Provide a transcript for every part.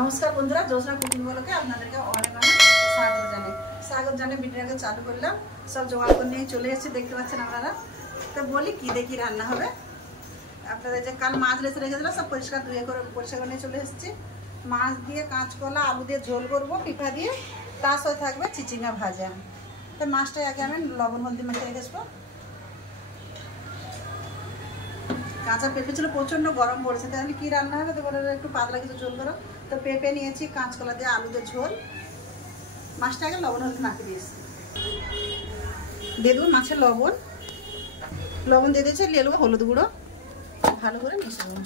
নমস্কার বন্ধুরা, জ্যোৎস্না কুকিং ব্লগে আপনাদেরকে অনেক অনেক স্বাগত জানাই ভিডিওটাকে চালু করলাম। সব জোগাড় করে নিয়ে চলে এসেছি, দেখতে পাচ্ছেন আপনারা। তো বলি কি দেখি রান্না হবে। আপনাদের যে কাল মাছ রেখে রেখেছিলাম সব পরিষ্কার করে নিয়ে চলে এসেছি। মাছ দিয়ে কাঁচকলা আলু দিয়ে ঝোল করবো পিঠা দিয়ে, তার সাথে থাকবে চিচিঙ্গা ভাজা। তো মাছটা আগে আমি লবণ হলদি মেখে রেখেছিলাম। কাঁচা পেঁপে ছিল, প্রচণ্ড গরম পড়েছে, তাহলে কী রান্না হবে? তো বলে একটু পাতলা কিছু ঝোল করো। তো পেঁপে নিয়েছি, কাঁচকলা দিয়ে আলু দিয়ে ঝোল। মাছটা আগে লবণ হলদি মাখিয়ে দিয়েছি, দিয়ে দেবো মাছের লবণ দিয়ে দিয়েছি, নিয়ে নেবো হলুদ গুঁড়ো, ভালো করে মিশে দেবো।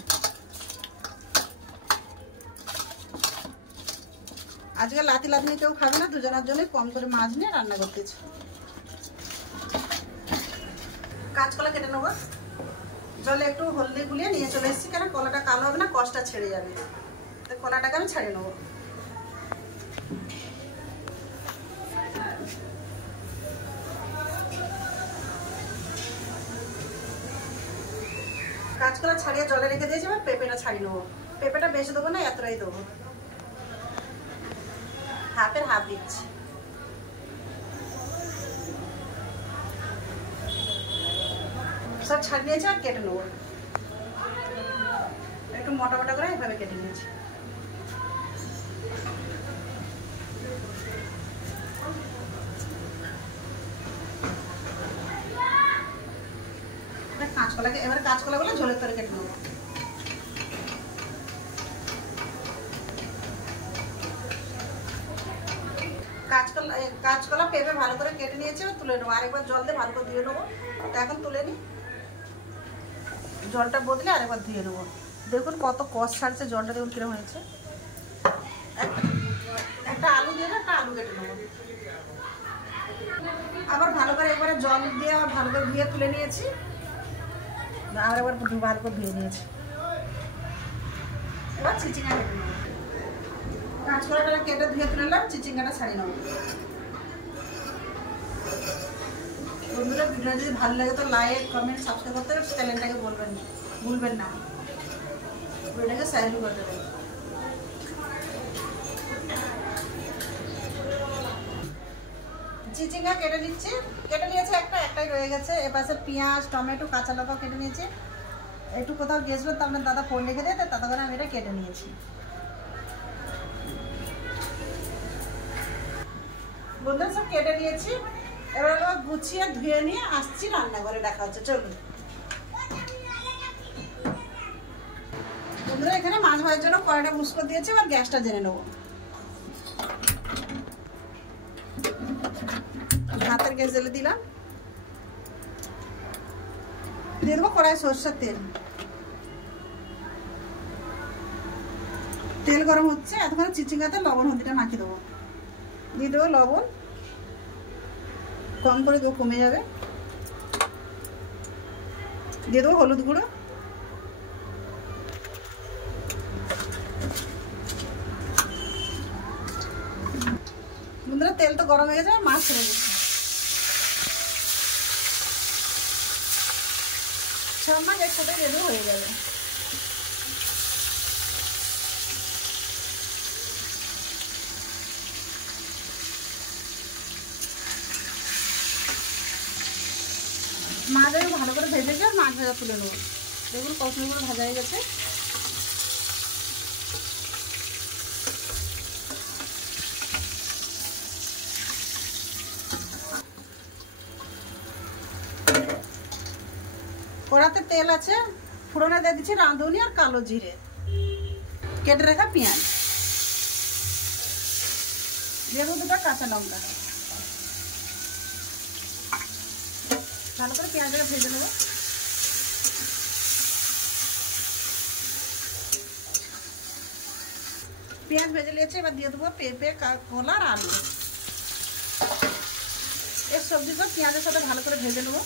আজকে লাতি নিয়ে কেউ খাবে না, দুজনের জন্য কম করে মাছ নিয়ে রান্না করতেছি। কাঁচকলা কেটে নেবো, জলে একটু হলদি গুলিয়ে নিয়ে চলে এসেছি, কেন কলাটা কালো হবে না, কষটা ছেড়ে যাবে। তো কলাটাকে আমি ছাড়িয়ে নেবো। কাঁচকলা ছাড়িয়ে জলে রেখে দিয়েছি, এবার পেঁপেটা ছাড়িয়ে নেবো। পেঁপেটা বেশি দেবো না, এতটাই দেবো, হাফের হাফ দিচ্ছি। সব ছাড়িয়ে নিয়েছি, আর কেটে নেবো। একটু মোটা মোটা করে এভাবে কেটে নিয়েছি। কাঁচকলাগুলো ঝোলের তরে কেটে নেবো। কাঁচকলা পেঁপে ভালো করে কেটে নিয়েছি, তুলে নেবো। আরেকবার জল দিয়ে ভালো করে ধুয়ে নেবো। তো এখন তুলে নিই, জলটা বদলে আরেকবার ধুয়ে নেবো। দেখুন কত কষ ছাড়ছে, জলটা দেখুন কিরকম হয়েছে। একটা আলু দিয়ে একটা আলু কেটে নেবো। আবার ভালো করে একবারে জল দিয়ে আবার ভালো করে ধুয়ে তুলে নিয়েছি, আর একবার ভালো করে ধুয়ে নিয়েছি। এবার চিচিঙ্গা কেটে নেবো। কাঁচকলাটা কেটে ধুয়ে তুলে নিলাম, চিচিঙ্গাটা ছাড়িয়ে নেবো। বন্ধুরা, ভিডিও যদি ভালো লাগে তো লাইক কমেন্ট সাবস্ক্রাইব করতে হবে, চ্যানেলটাকে ভুলবেন না, ভিডিওটাকে শেয়ার করে দেবেন। চিচিঙ্গা কেটে নিয়েছি, একটাই রয়ে গেছে। এপাশে পেঁয়াজ, টমেটো, কাঁচা লঙ্কা কেটে নিয়েছি। একটু কোথাও গেছিলো তো আপনার দাদা ফোন লিখে দিয়ে, তাতে করে আমি এটা কেটে নিয়েছি। বন্ধুরা, সব কেটে নিয়েছি, এবার গুছিয়ে ধুয়ে নিয়ে আসছি রান্নাঘরে, দেখা হচ্ছে। চলুন বন্ধুরা, এখানে মাছ ভাজার জন্য কড়াইটা মুসকো দিয়েছি, এবার গ্যাসটা জেনে নেবো। হাতের গ্যাস জ্বেলে দিলাম, দিয়ে দেবো কড়াই সরষের তেল গরম হচ্ছে। এতক্ষণ চিচিঙ্গাতে লবণ হলদিটা মাখিয়ে দেবো। দিয়ে দেবো লবণ, কম করে দেবো, কমে যাবে। দিয়ে দেবো হলুদ গুঁড়ো, বন্ধুরা তেল তো গরম হয়ে গেছে, মাছ ছেড়ে দিচ্ছি। সব মাছ একসাথে রেডি হয়ে যাবে। মাছ আমি ভালো করে ভেজেছি, আর মাছ ভাজা তুলে নেবো। দেখুন কত সুন্দর করে ভাজা হয়ে গেছে। কড়াতে তেল আছে, ফোড়নে দিয়ে দিচ্ছি রাঁধুনি আর কালো জিরে, কেটে রাখা পেঁয়াজ, দিয়ে দেবো দুটো কাঁচা লঙ্কা। ভালো করে পেঁয়াজটাকে ভেজে নেবো। পেঁয়াজ ভেজে নিয়েছি, এবার দিয়ে দেবো পেঁপে, কলা আর আলু। এই সবজিগুলো পেঁয়াজের সাথে ভালো করে ভেজে নেবো।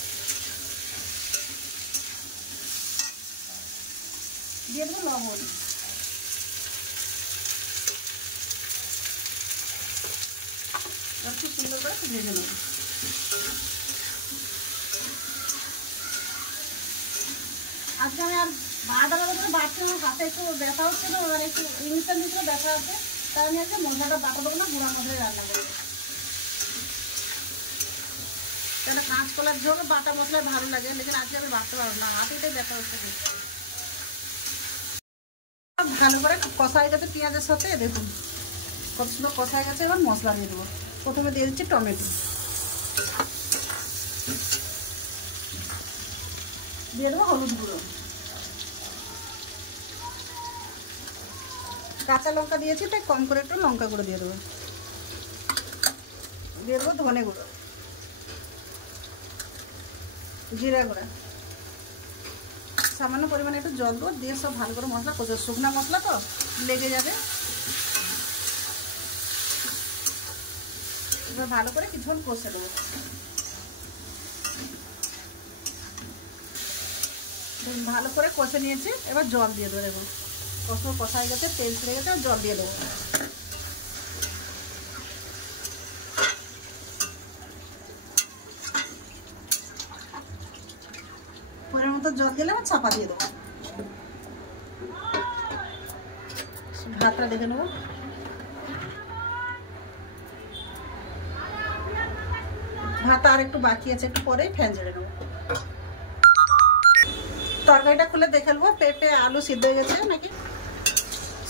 দিয়ে দেবো লবণ, খুব সুন্দর করে ভেজে নেবো। আজকে আমি আর আদা বাটা বাটতে আমার হাতে একটু ব্যথা হচ্ছিল, আর একটু ইনস্ট্যান্ট দিচ্ছিল ব্যথা আছে, তাই আমি আজকে মশলাটা বাটা দেবো না, গুঁড়া মশলাই রান্না করবো। তাহলে কাঁচকলার ঝোল বাটা মশলায় ভালো লাগে, লেকিন আজকে আমি বাটতে পারবো না, হাতেটাই ব্যথা হচ্ছে। ভালো করে কষা হয়ে গেছে পেঁয়াজের সাথে, দেখুন কত সুন্দর কষা হয়ে গেছে। এবার মশলা দিয়ে দেবো। প্রথমে দিয়ে দিচ্ছি টমেটো, দিয়ে দেবো হলুদ গুঁড়ো, কাঁচা লঙ্কা দিয়েছি তাই কম করে একটু লঙ্কা গুঁড়ো দিয়ে দেবো, দিয়ে দেবো ধনে গুঁড়ো, জিরা গুঁড়া, সামান্য পরিমাণে একটু জল দেবো, দিয়ে সব ভালো করে মশলা কষে, শুকনা মশলা তো লেগে যাবে। এবার ভালো করে কিছুক্ষণ কষে দেবো। ভালো করে কষে নিয়েছি, এবার জল দিয়ে দেবো। দেখুন কষা হয়ে গেছে, তেল ছেড়ে গেছে, জল দিয়ে দেবো। পরের মতো জল দিলে আমার চাপা দিয়ে দেবো। ভাতটা দেখে নেবো। ভাত আর একটু বাকি আছে, একটু পরেই ফ্যান ঝেড়ে নেবো। তরকারিটা খুলে দেখে নেবো পেঁপে আলু সিদ্ধ হয়ে গেছে নাকি।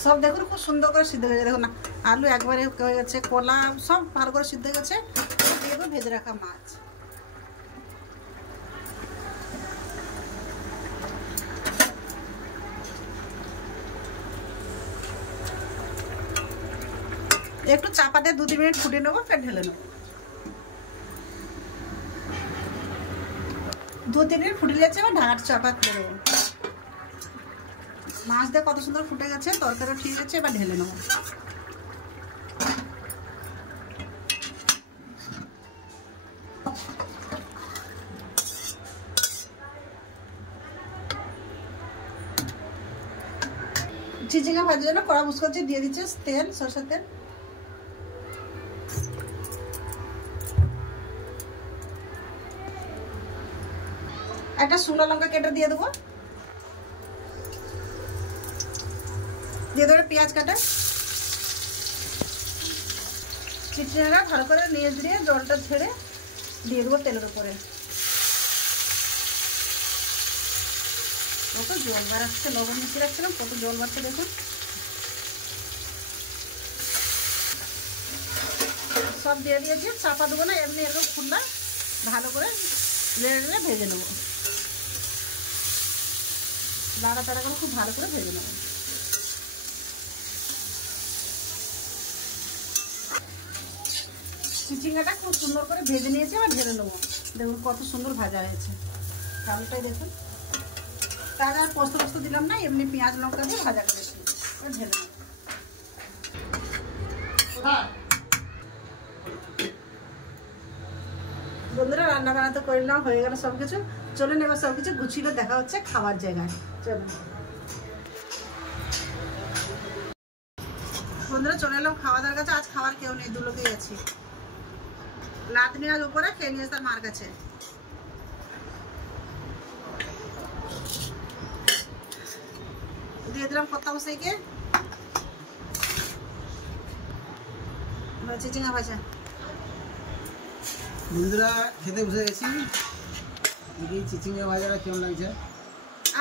সব দেখুন খুব সুন্দর করে সিদ্ধ হয়ে গেছে, দেখুন না আলু একবারে হয়ে গেছে, কলা সব ভালো করে সিদ্ধ হয়ে গেছে। দিয়ে দেবো ভেজে রাখা মাছ। একটু চাপা দিয়ে 2-3 মিনিট ফুটিয়ে নেবো, ফের ঢেলে নেবো। 2-3 মিনিট ফুটে গেছে, এবার ঢাকা চাপা খুলে দেবো। মাছ দিয়ে কত সুন্দর ফুটে গেছে, তরকারিও ঠিক আছে, এবার ঢেলে নেবো। চিচিঙ্গা ভাজার জন্য কড়া বসিয়েছি, দিয়ে দিচ্ছে তেল, সরষের তেল। একটা শুকনো লঙ্কা কেটে দিয়ে দেবো, দিয়ে দেবো পেঁয়াজ কাটা। চিচিঙ্গাটা ভালো করে নিয়ে দিয়ে জলটা ছেড়ে দিয়ে দেবো তেলের উপরে। কত জল বাড়াচ্ছে, লবণ মিশিয়ে রাখছিলাম, কত জল বাড়ছে দেখুন। সব দিয়ে দিয়েছি, চাপা দেবো না, এমনি এরকম খুলনা ভালো করে নেড়ে ভেজে নেবো। লাড়া তাড়া করে খুব ভালো করে ভেজে নেবো। চিচিঙ্গাটা খুব সুন্দর করে ভেজে নিয়েছি, এবার ঢেলে নেবো। দেখুন কত সুন্দর ভাজা হয়েছে, কালোটাই দেখুন। তার আর পোস্ত দিলাম না, এমনি পেঁয়াজ লঙ্কা দিয়ে ভাজা করেছি, এবার ঢেলে নেবো। বন্ধুরা রান্না বান্না তো করলাম, হয়ে গেল সবকিছু। চলুন এবার সবকিছু গুছিয়ে দেখা হচ্ছে খাবার জায়গায়। চলুন বন্ধুরা, চলে এলাম খাওয়া দাওয়ার কাছে। আজ খাবার কেউ নেই, 2 লোকেই আছি। লাতনি আজ উপরে খেয়ে নিয়েছে তার মার কাছে। দিয়ে দিলাম কত্তা বসাইকে চিচিঙ্গা ভাজা। বন্ধুরা খেতে বসে গেছি, দেখি চিচিঙ্গা ভাজাটা কেমন লাগছে।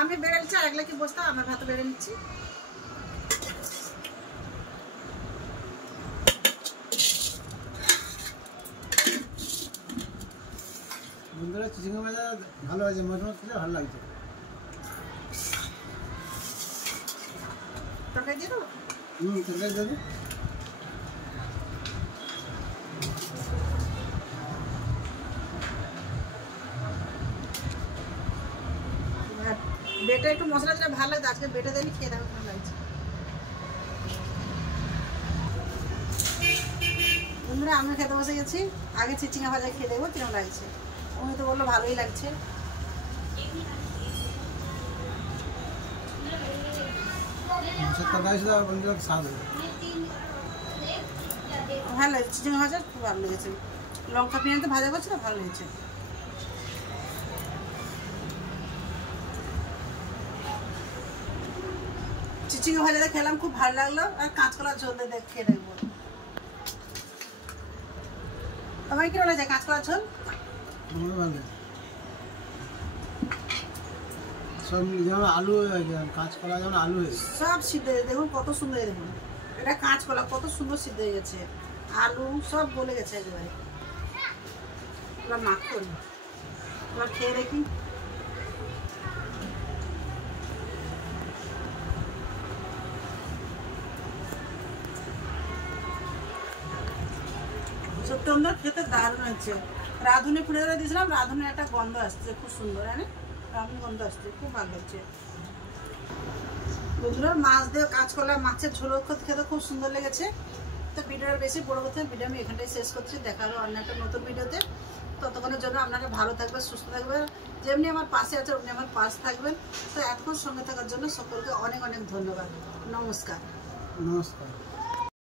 আমি বেড়ে নিচ্ছি, আর একলা কি বসতাম, আমার ভাত বেড়ে নিচ্ছি। বন্ধুরা চিচিঙ্গা ভাজা ভালো আছে, মশলা খেলে ভালো লাগছে। তরকারি দিয়ে দেবো। তরকারি দেবো। বেটে একটু মশলা দিলে ভালো লাগছে, আজকে বেটে দিলে খেয়ে দেখো ভালো লাগছে। বন্ধুরা আমি খেতে বসে গেছি, আগে চিচিঙ্গা ভাজা খেয়ে দেবো কিরকম লাগছে। উনি তো বললো ভালোই লাগছে। তরকারি শুধু বন্ধুরা স্বাদ হবে, ভালো লাগছে। চিচিঙ্গা ভাজা খুব ভালো লেগেছে, লঙ্কা পেঁয়াজে ভাজা করছে না, ভালো লেগেছে। চিচিঙ্গা ভাজাটা খেলাম, খুব ভালো লাগলো। আর কাঁচকলার ঝোল দিয়ে খেয়ে দেখবো। তোমার কি ভালো লাগে কাঁচকলার ঝোল? সব যেমন আলু হয়ে গেছে, কাঁচকলা যেমন আলু হয়ে গেছে, সব সিদ্ধ হয়ে দেখুন কত সুন্দর। দেখুন এটা কাঁচকলা কত সুন্দর সিদ্ধ হয়ে গেছে, আলু সব গলে গেছে একেবারে। এবার মাখন, এবার খেয়ে দেখি। সত্যি আমরা খেতে দারুণ হচ্ছে। রাঁধুনি ফুটে ধরে দিয়েছিলাম, রাঁধুনির একটা গন্ধ আসছে খুব সুন্দর, হ্যাঁ রাঁধুনি গন্ধ আসছে, খুব ভালো হচ্ছে। বন্ধুরা মাছ দিয়ে কাঁচকলা মাছের ঝোল খেতে খুব সুন্দর লেগেছে। তো ভিডিওটা বেশি বড় করতে ভিডিও আমি এখানটাই শেষ করছি। দেখা হবে অন্য একটা নতুন ভিডিওতে। ততক্ষণের জন্য আপনারা ভালো থাকবেন, সুস্থ থাকবেন, যেমনি আমার পাশে আছে অমনি আমার পাশ থাকবেন। তো এখন সঙ্গে থাকার জন্য সকলকে অনেক অনেক ধন্যবাদ। নমস্কার। নমস্কার।